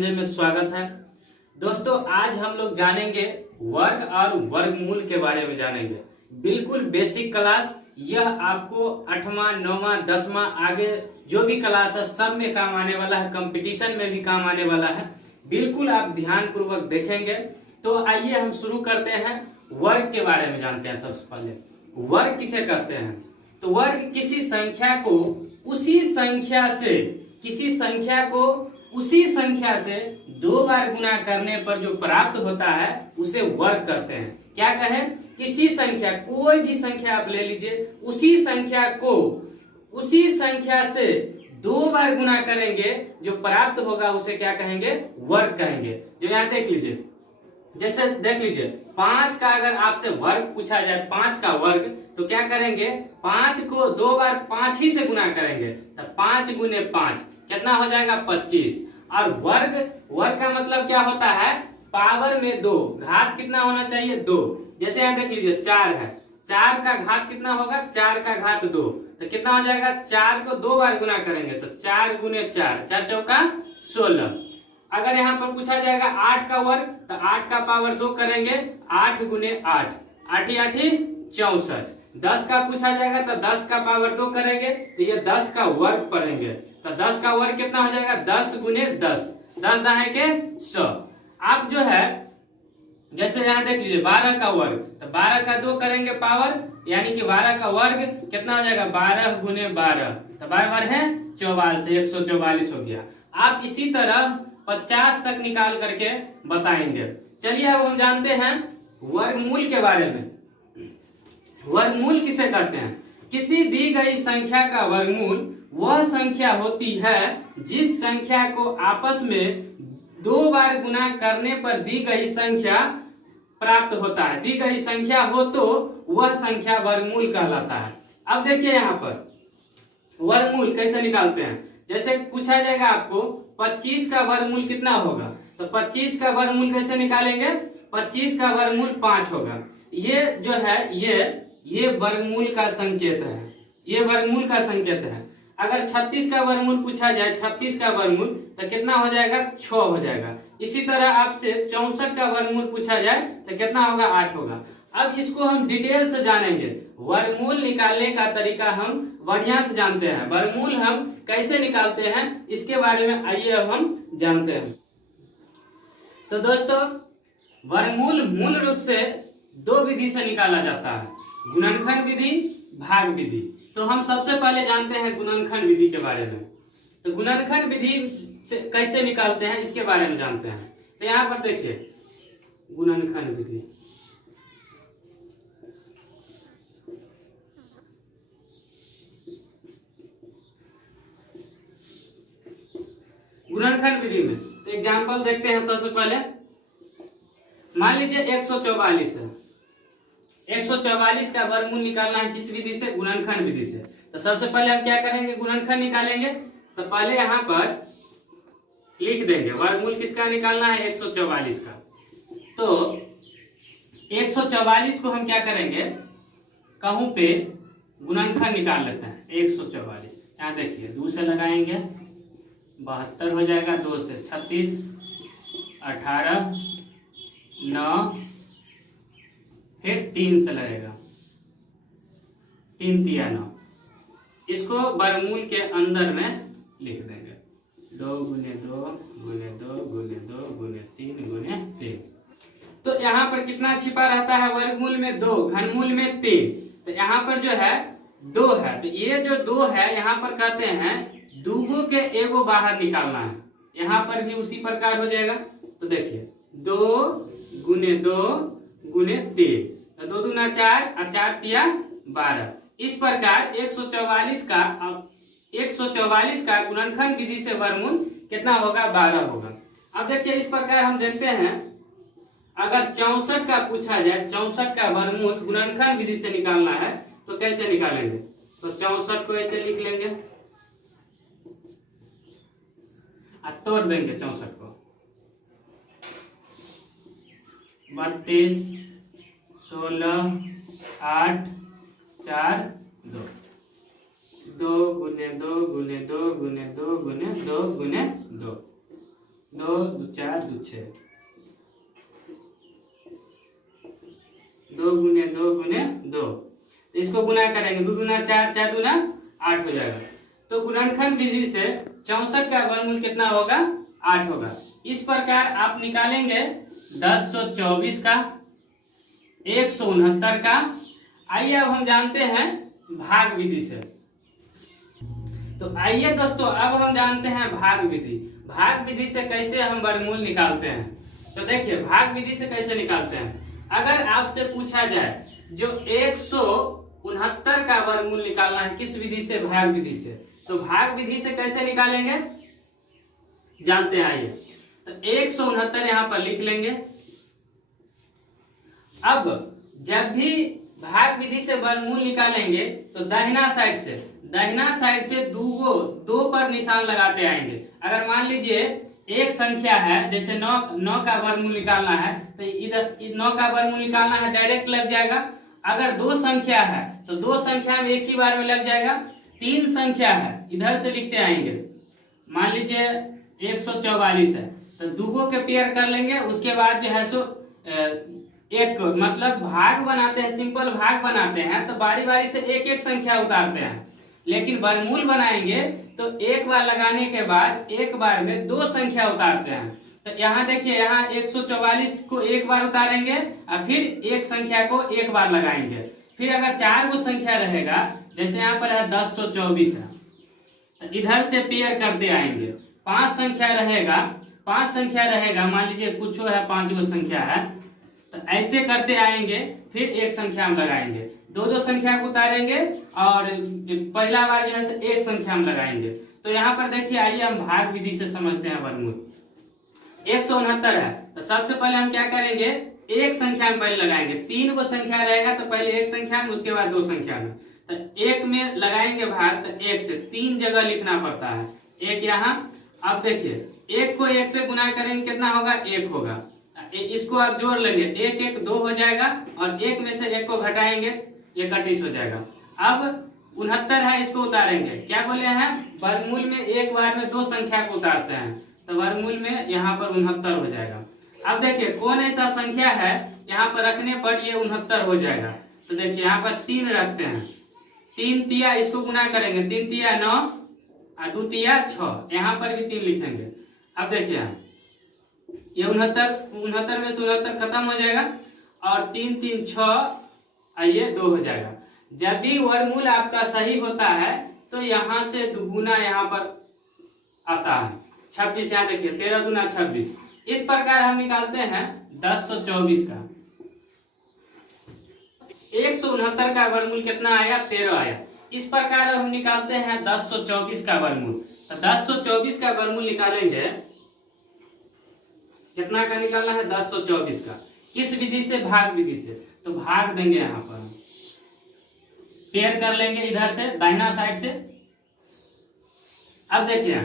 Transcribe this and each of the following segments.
में स्वागत है। दोस्तों आज हम लोग जानेंगे वर्ग और वर्गमूल के बारे में जानेंगे। बिल्कुल बेसिक क्लास, यह आपको 8वां 9वां 10वां आगे जो भी क्लास है सब में काम आने वाला है, कंपटीशन में भी काम आने वाला है। बिल्कुल आप ध्यान पूर्वक देखेंगे। तो आइए हम शुरू करते हैं, वर्ग के बारे में जानते हैं। सबसे पहले वर्ग किसे कहते हैं? तो वर्ग किसी संख्या को उसी संख्या से 2 बार गुना करने पर जो प्राप्त होता है उसे वर्ग कहते हैं। क्या कहें? किसी संख्या, कोई भी संख्या आप ले लीजिए, उसी संख्या से 2 बार गुना करेंगे, जो प्राप्त होगा उसे क्या कहेंगे? वर्ग कहेंगे। जो यहाँ देख लीजिए, जैसे देख लीजिए 5 का अगर आपसे वर्ग पूछा जाए, 5 का वर्ग, तो क्या करेंगे? 5 को 2 बार 5 ही से गुना करेंगे, तो 5 गुने 5 कितना हो जाएगा? 25। और वर्ग का मतलब क्या होता है? पावर में 2, घात कितना होना चाहिए? 2। जैसे यहाँ देख लीजिए 4 है, 4 का घात कितना होगा? 4 का घात 2, तो कितना हो जाएगा? 4 को 2 बार गुना करेंगे तो 4 गुने 4, 4 चौका 16। अगर यहाँ पर पूछा जाएगा 8 का वर्ग, तो 8 का पावर 2 करेंगे, 8 गुने 8, 8 8 64। 10 का पूछा जाएगा तो 10 का पावर 2 करेंगे, तो ये 10 का वर्ग पढ़ेंगे, तो 10 का वर्ग कितना हो जाएगा? 10 गुने 10, 10 दाहे के 100। आप जो है जैसे यहाँ देख लीजिए 12 का वर्ग, तो 12 का 2 करेंगे पावर, यानी कि 12 का वर्ग कितना हो जाएगा? 12 गुने 12, तो 12 बार है 44, 144 हो गया। आप इसी तरह 50 तक निकाल करके बताएंगे। चलिए अब हम जानते हैं वर्गमूल के बारे में। वर्गमूल किसे कहते हैं? किसी दी गई संख्या का वर्गमूल वह संख्या होती है जिस संख्या को आपस में 2 बार गुना करने पर दी गई संख्या प्राप्त होता है। दी गई संख्या हो तो वह संख्या वर्गमूल कहलाता है। अब देखिए यहाँ पर वर्गमूल कैसे निकालते हैं। जैसे पूछा जाएगा आपको 25 का वर्गमूल कितना होगा, तो 25 का वर्गमूल कैसे निकालेंगे? 25 का वर्गमूल 5 होगा। ये जो है ये वर्गमूल का संकेत है, ये वर्गमूल का संकेत है। अगर 36 का वर्गमूल पूछा जाए, 36 का वर्गमूल, तो कितना हो जाएगा? 6 हो जाएगा। इसी तरह आपसे 64 का वर्गमूल पूछा जाए तो कितना होगा? 8 होगा। अब इसको हम डिटेल से जानेंगे। वर्गमूल निकालने का तरीका हम बढ़िया से जानते हैं। वर्गमूल हम कैसे निकालते हैं इसके बारे में आइए अब हम जानते हैं। तो दोस्तों वर्गमूल मूल रूप से 2 विधि से निकाला जाता है, गुणनखंड विधि, भाग विधि। तो हम सबसे पहले जानते हैं गुणनखंड विधि के बारे में। तो गुणनखंड विधि से कैसे निकालते हैं इसके बारे में जानते हैं। तो यहाँ पर देखिए गुणनखंड विधि, गुणनखंड विधि में तो एग्जांपल देखते हैं। सबसे पहले मान लीजिए 144 है, 144 का वर्गमूल निकालना है जिस विधि से? गुणनखंड विधि से। तो सबसे पहले हम क्या करेंगे? गुणनखंड निकालेंगे। तो पहले यहाँ पर लिख देंगे वर्गमूल किसका निकालना है? 144 का। तो 144 को हम क्या करेंगे? कहूं पे गुणनखंड निकाल लेते हैं। 144 यहाँ देखिए 2 से लगाएंगे 72 हो जाएगा, 2 से 36, 18, 9, फिर 3 से लगेगा, 3 तिया 9। इसको वर्गमूल के अंदर में लिख देंगे, 2 गुने 2 गुने 2 गुने 2 गुने 3 गुने 3। तो यहाँ पर कितना छिपा रहता है? वर्गमूल में 2, घनमूल में 3। तो यहाँ पर जो है 2 है, तो ये जो 2 है यहाँ पर कहते हैं दूगो के एगो बाहर निकालना है। यहाँ पर भी उसी प्रकार हो जाएगा। तो देखिए 2 गुने 2 गुने 3, तो 2 दूना 4 और 4 तिया 12। इस प्रकार 144 का गुणनखंड विधि से वर्गमूल कितना होगा? 12 होगा। अब देखिए इस प्रकार हम देखते हैं, अगर 64 का पूछा जाए, 64 का वर्गमूल गुणनखंड विधि से निकालना है तो कैसे निकालेंगे? तो 64 को ऐसे लिख लेंगे और तोड़ देंगे 64 को। 32, 16, 8, 4, 2, 2 गुने 2 गुने 2 गुने 2 गुने 2 गुने 2, 2 2 4 2 6, 2 गुने 2 गुने 2, इसको गुना करेंगे, 2 दूना 4, 4 दूना 8 हो जाएगा। तो गुणनखंड विधि से 64 का वर्गमूल कितना होगा? 8 होगा। इस प्रकार आप निकालेंगे 1024 का, 169 का। आइए अब हम जानते हैं भाग विधि से। तो आइए दोस्तों अब हम जानते हैं भाग विधि। भाग विधि से कैसे हम वर्गमूल निकालते हैं। तो देखिए भाग विधि से कैसे निकालते हैं। अगर आपसे पूछा जाए जो 169 का वर्गमूल निकालना है किस विधि से? भाग विधि से। तो भाग विधि से कैसे निकालेंगे जानते हैं। आइए तो 169 यहां पर लिख लेंगे। अब जब भी भाग विधि से वर्गमूल निकालेंगे तो दाहिना साइड से दो पर निशान लगाते आएंगे। अगर मान लीजिए एक संख्या है, जैसे 9 का वर्गमूल निकालना है तो इधर 9 का वर्गमूल निकालना है, डायरेक्ट लग जाएगा। अगर 2 संख्या है तो 2 संख्या में एक ही बार में लग जाएगा। 3 संख्या है इधर से लिखते आएंगे, मान लीजिए 144 है तो दूगो के पेयर कर लेंगे। उसके बाद जो है सो एक मतलब भाग बनाते हैं, सिंपल भाग बनाते हैं तो बारी बारी से एक एक संख्या उतारते हैं। लेकिन वर्गमूल बनाएंगे तो एक बार लगाने के बाद एक बार में 2 संख्या उतारते हैं। तो यहाँ देखिए, यहाँ 144 को एक बार उतारेंगे और फिर एक संख्या को एक बार लगाएंगे। फिर अगर 4 गो संख्या रहेगा, जैसे यहाँ पर है 1024 है तो इधर से पेयर करते आएंगे। 5 संख्या रहेगा, मान लीजिए कुछ है 5 गो संख्या है तो ऐसे करते आएंगे। फिर एक संख्या हम लगाएंगे, 2 संख्या को उतारेंगे और पहला बार जो है एक संख्या हम लगाएंगे। तो यहाँ पर देखिए, आइए हम भाग विधि से समझते हैं वर्गमूल। 169 है तो सबसे पहले हम क्या करेंगे, एक संख्या में पहले लगाएंगे। 3 गो संख्या रहेगा तो पहले एक संख्या में, उसके बाद 2 संख्या में। तो एक में लगाएंगे भाग तो 1 से 3 जगह लिखना पड़ता है। एक यहाँ, अब देखिए 1 को 1 से गुना करेंगे कितना होगा? 1 होगा। इसको आप जोड़ लेंगे, 1 1 2 हो जाएगा और 1 में से 1 को घटाएंगे 31 हो जाएगा। अब 69 है, इसको उतारेंगे। क्या बोले हैं? वर्गमूल में एक बार में 2 संख्या को उतारते हैं तो वर्गमूल में यहाँ पर 69 हो जाएगा। अब देखिए कौन ऐसा संख्या है यहाँ पर रखने पर ये 69 हो जाएगा। तो देखिए यहाँ पर 3 रखते हैं, 3 तिया, इसको गुना करेंगे, 3 तिया 9 और 2 तिया 6, यहाँ पर भी 3 लिखेंगे। अब देखिए ये 69 में से 69 खत्म हो जाएगा और 3 3 6 और ये 2 हो जाएगा। जब भी वर्गमूल आपका सही होता है तो यहाँ से दुगुना यहाँ पर आता है। 26 यहाँ देखिए, 13 दूना 26। इस प्रकार हम निकालते हैं 1024 का। 169 का वर्गमूल कितना आया? 13 आया। इस प्रकार हम निकालते हैं 1024 का वर्गमूल। तो 1024 का वर्गमूल निकालेंगे, कितना का निकालना है? 1024 का। किस विधि से? भाग विधि से। तो भाग देंगे, यहाँ पर पेयर कर लेंगे इधर से दाहिना साइड से। अब देखिए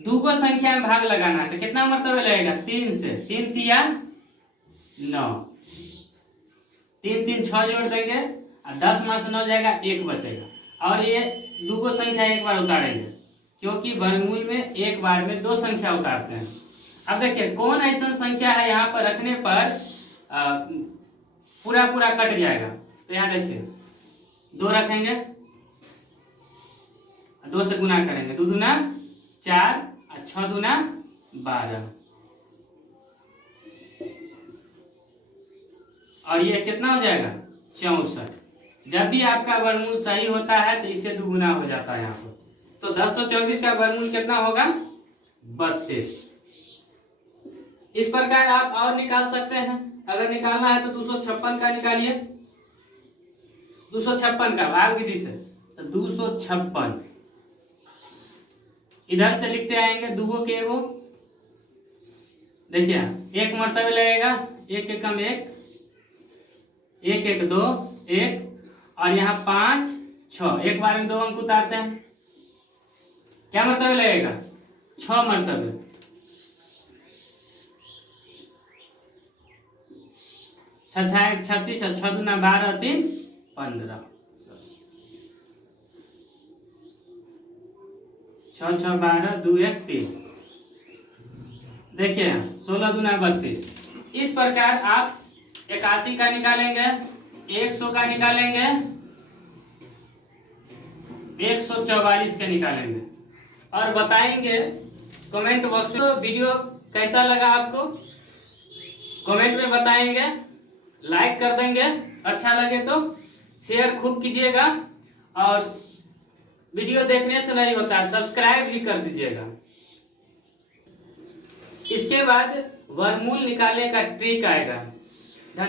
2 गो संख्या में भाग लगाना है तो कितना मरतबे लगेगा? 3 से, 3 तिया 9, 3 3 6 जोड़ देंगे और 10 में से 9 जाएगा, 1 बचेगा। और ये 2 गो संख्या एक बार उतारेंगे क्योंकि वर्गमूल में एक बार में 2 संख्या उतारते हैं। अब देखिए कौन ऐसा संख्या है यहाँ पर रखने पर पूरा पूरा कट जाएगा। तो यहाँ देखिए 2 रखेंगे, 2 से गुना करेंगे, 2 दूना 4 और 6 दूना 12 और ये कितना हो जाएगा? 64। जब भी आपका वर्गमूल सही होता है तो इससे दुगुना हो जाता है यहाँ पर। तो 1024 का वर्गमूल कितना होगा? 32। इस प्रकार आप और निकाल सकते हैं। अगर निकालना है तो 256 का निकालिए, 256 का भाग विधि से। तो 256 इधर से लिखते आएंगे, 2 गो के एगो, देखिए 1 मरतबे लगेगा, 1 एकम 1, 1 1 2 1 और यहाँ 5 6, एक बार में 2 अंक उतारते हैं, क्या मरतबे लगेगा? 6 मरतबे। 6 6 36 और 6 दूना 12 3 15, 6 6 12 2 1 3 देखिए 16 दूना 32। इस प्रकार आप 81 का निकालेंगे, 100 का निकालेंगे, 144 के निकालेंगे और बताएंगे कमेंट बॉक्स में। तो वीडियो कैसा लगा आपको कमेंट में बताएंगे, लाइक कर देंगे, अच्छा लगे तो शेयर खूब कीजिएगा और वीडियो देखने से नहीं होता है, सब्सक्राइब भी कर दीजिएगा। इसके बाद वर्गमूल निकालने का ट्रिक आएगा।